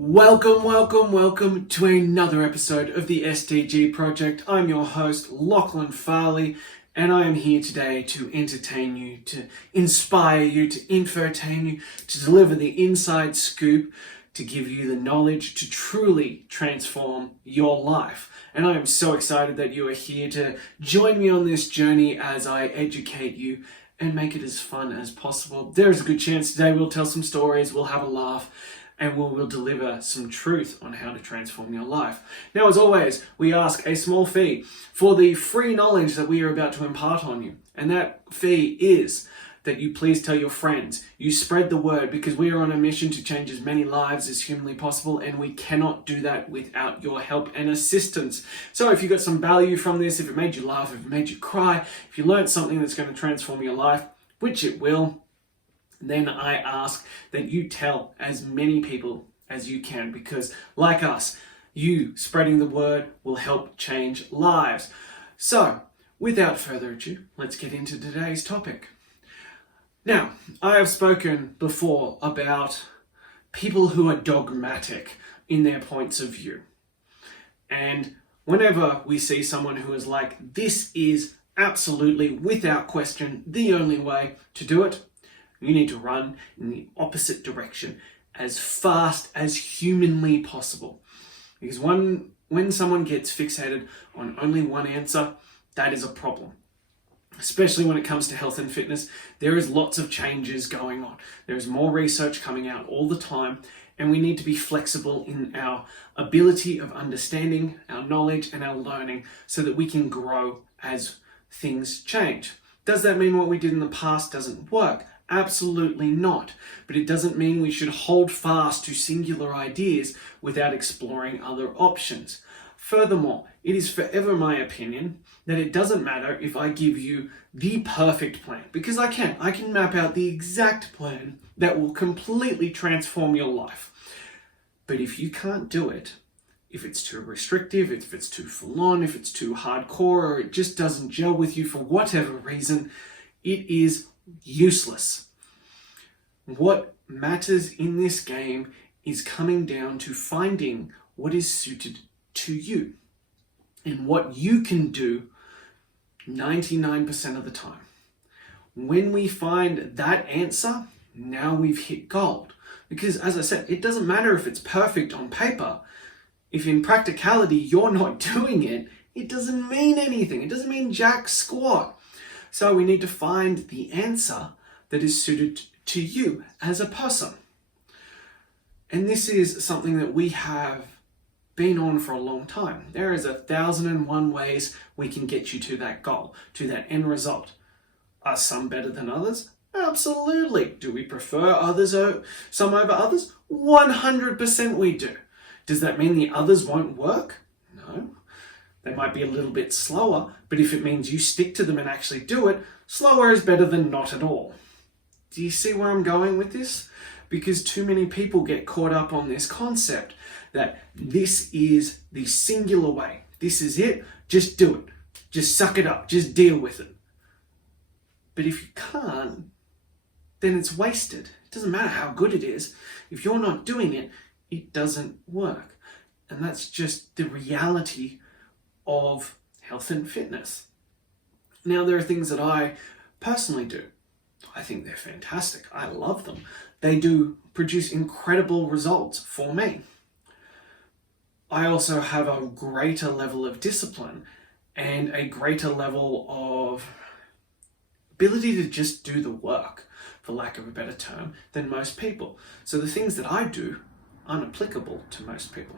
Welcome to another episode of the STG project. I'm your host, Lachlan Farley, and I am here today to entertain you, to inspire you, to infotain you, to deliver the inside scoop, to give you the knowledge to truly transform your life. And I am so excited that you are here to join me on this journey as I educate you and make it as fun as possible. There is a good chance today we'll tell some stories, we'll have a laugh, and we'll deliver some truth on how to transform your life. Now, as always, we ask a small fee for the free knowledge that we are about to impart on you. And that fee is that you please tell your friends, you spread the word, because we are on a mission to change as many lives as humanly possible, and we cannot do that without your help and assistance. So if you got some value from this, if it made you laugh, if it made you cry, if you learned something that's going to transform your life, which it will, then I ask that you tell as many people as you can, because like us, you spreading the word will help change lives. So, without further ado, let's get into today's topic. Now, I have spoken before about people who are dogmatic in their points of view. And whenever we see someone who is like, this is absolutely, without question, the only way to do it, you need to run in the opposite direction as fast as humanly possible. Because when someone gets fixated on only one answer, that is a problem. Especially when it comes to health and fitness, there is lots of changes going on. There is more research coming out all the time, and we need to be flexible in our ability of understanding, our knowledge, and our learning so that we can grow as things change. Does that mean what we did in the past doesn't work? Absolutely not. But it doesn't mean we should hold fast to singular ideas without exploring other options. Furthermore, it is forever my opinion that it doesn't matter if I give you the perfect plan, because I can map out the exact plan that will completely transform your life. But if you can't do it, if it's too restrictive, if it's too full on, if it's too hardcore, or it just doesn't gel with you for whatever reason, it is useless. What matters in this game is coming down to finding what is suited to you and what you can do 99% of the time. When we find that answer, now we've hit gold. Because as I said, it doesn't matter if it's perfect on paper. If in practicality you're not doing it, it doesn't mean anything. It doesn't mean jack squat. So we need to find the answer that is suited to you as a person. And this is something that we have been on for a long time. There is 1,001 ways we can get you to that goal, to that end result. Are some better than others? Absolutely. Do we prefer some over others? 100% we do. Does that mean the others won't work? No. They might be a little bit slower, but if it means you stick to them and actually do it, slower is better than not at all. Do you see where I'm going with this? Because too many people get caught up on this concept that this is the singular way. This is it. Just do it. Just suck it up. Just deal with it. But if you can't, then it's wasted. It doesn't matter how good it is. If you're not doing it, it doesn't work. And that's just the reality of health and fitness. Now, there are things that I personally do. I think they're fantastic. I love them. They do produce incredible results for me. I also have a greater level of discipline and a greater level of ability to just do the work, for lack of a better term, than most people. So the things that I do aren't applicable to most people.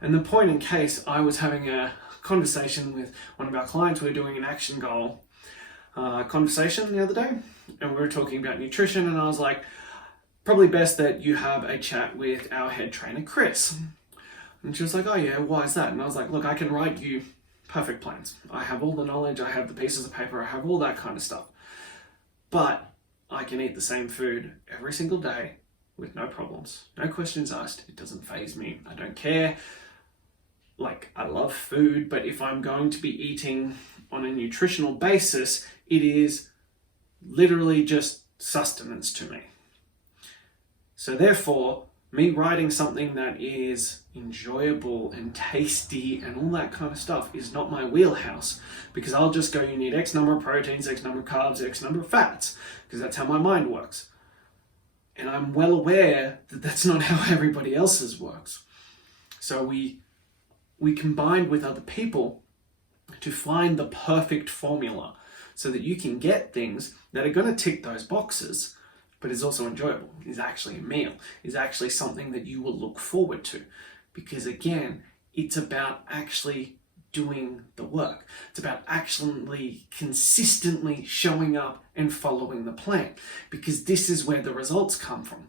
And the point in case, I was having a conversation with one of our clients. We were doing an action goal conversation the other day, and we were talking about nutrition, and I was like, probably best that you have a chat with our head trainer, Chris. And she was like, oh yeah, why is that? And I was like, look, I can write you perfect plans. I have all the knowledge, I have the pieces of paper, I have all that kind of stuff. But I can eat the same food every single day with no problems, no questions asked. It doesn't faze me. I don't care. Like, I love food, but if I'm going to be eating on a nutritional basis, it is literally just sustenance to me. So therefore, Me writing something that is enjoyable and tasty and all that kind of stuff is not my wheelhouse, because I'll just go, you need X number of proteins, X number of carbs, X number of fats, because that's how my mind works. And I'm well aware that that's not how everybody else's works. So we combine with other people to find the perfect formula so that you can get things that are going to tick those boxes, but is also enjoyable, is actually a meal, is actually something that you will look forward to. Because again, it's about actually doing the work. It's about actually consistently showing up and following the plan, because this is where the results come from.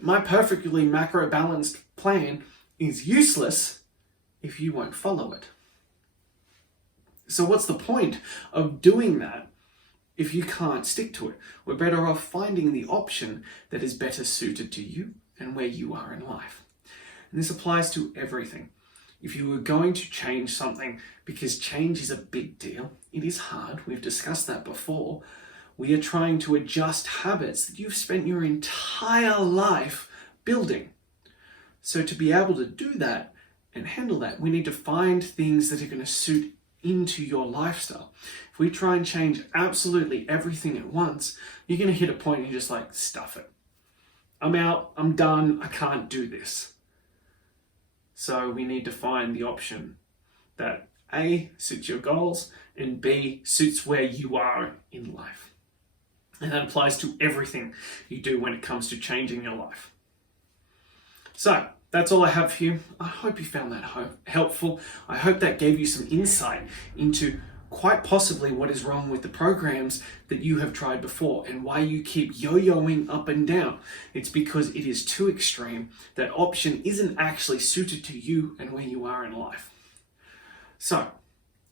My perfectly macro balanced plan is useless if you won't follow it. So what's the point of doing that if you can't stick to it? We're better off finding the option that is better suited to you and where you are in life. And this applies to everything. If you were going to change something, because change is a big deal, it is hard, we've discussed that before. We are trying to adjust habits that you've spent your entire life building. So to be able to do that and handle that, we need to find things that are going to suit into your lifestyle. If we try and change absolutely everything at once, you're going to hit a point and you're just like, stuff it. I'm out, I'm done, I can't do this. So we need to find the option that A, suits your goals, and B, suits where you are in life. And that applies to everything you do when it comes to changing your life. So that's all I have for you. I hope you found that helpful. I hope that gave you some insight into quite possibly what is wrong with the programs that you have tried before and why you keep yo-yoing up and down. It's because it is too extreme. That option isn't actually suited to you and where you are in life. So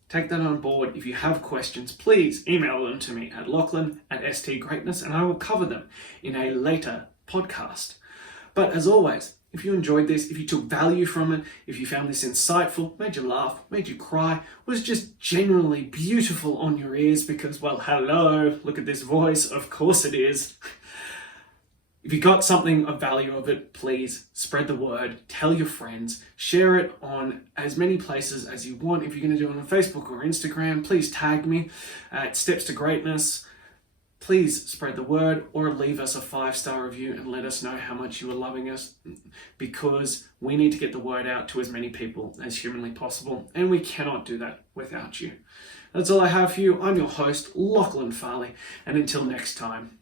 take that on board. If you have questions, please email them to me at Lachlan@STGreatness, and I will cover them in a later podcast. But as always, if you enjoyed this, if you took value from it, if you found this insightful, made you laugh, made you cry, was just generally beautiful on your ears because, well, hello, look at this voice, of course it is. If you got something of value of it, please spread the word, tell your friends, share it on as many places as you want. If you're going to do it on Facebook or Instagram, please tag me at Steps to Greatness. Please spread the word or leave us a 5-star review and let us know how much you are loving us, because we need to get the word out to as many people as humanly possible, and we cannot do that without you. That's all I have for you. I'm your host, Lachlan Farley, and until next time,